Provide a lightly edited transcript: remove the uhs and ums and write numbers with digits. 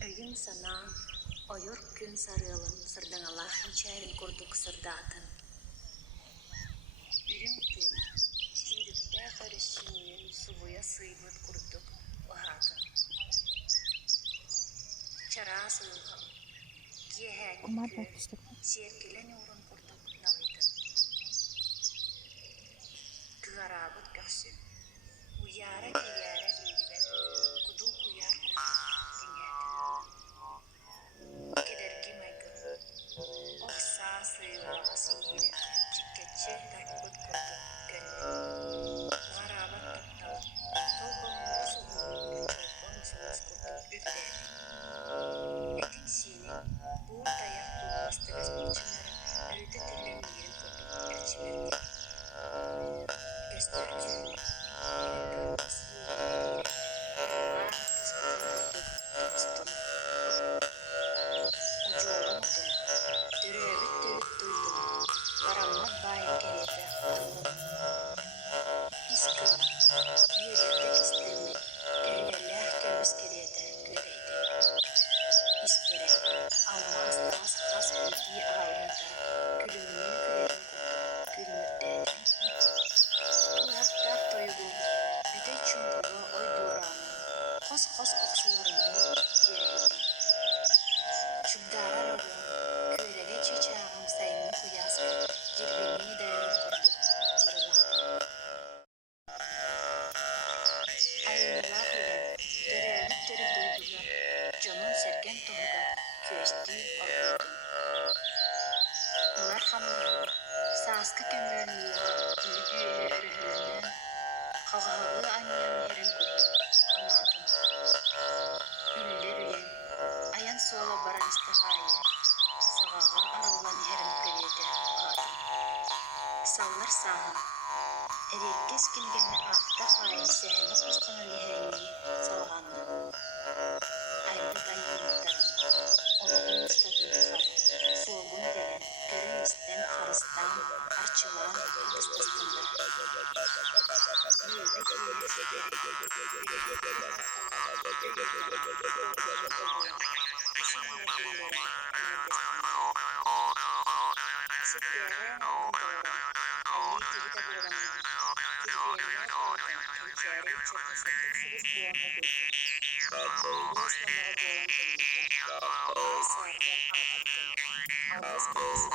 Ögün sana oyor gün sarılın sırdan Allah içerin kurduk sırdatın. Ürüm gün sürükte karışının subuya sıyvıt kurduk o hatın. Çara soğuğum giyeheni gün siyerkilen uğrun kurduk nalıydın. Kıgarabıt göksün uyara kiyara giydiler kudul kuyar kurduk dingetin. Kederki maykın oksa sığılağı sihiri çikketçi darkut kurduk gönlün. Kıgarabat tattal tolkonur suğun tolkon soğuz kurduk ürdetin. Etin sinin buğur dayak tuğbastırız bulçunları öğüte tüllen mirin kurduk elçilerdi. Göster cüğünü elin dağısı buğur kırılan kız kurduk tutstun. Ucuğlamadın, dürübüt dürüp duydun, karanlık bayın kerete arılın. İskın, yürekte kistemli, eriyerler kömüz kerete göreydi. İskere, almaz tas has bildiği ağırında, gülümünün külerin kurduk, gülmürdeydin. Tuhaftar toygun, büte çunkulu oy duranın, kos kos koksularını yereydi. Çubdara rogum, köyrege çiçeğim sayını kuyasın, cirbini dayan kurduk, cırıladı. Ayınlar ile dörevit dörü duydular, canın sergen tohuga, köştü orguydun. Ular hamlı, saskı kömürünü, düğü örülünü, kağılı anyan herin kurduk, anlatın. Üller üyen, ayan sola baran istifayı, sağağa arılan herin küriyede ağatın. Sallar sağın, erekkes kilgeni ağıtta hayi sehni kostana liheyni salğanlı. Ayrılık ayyurukların, oluğun istatı yukarı, soğugun delen, görün isten karıstan, arçılan, kıstasında. Yürüdük yürüdük sekeri, Setiare nontoran, alli tigita bulanın, tirbiyenler aldan, kançeri çakasıttık sürüz bulan oguydun. Uygun İslam'a bulan kılıyken, ağız sarken ağattın, ağız kıyısı.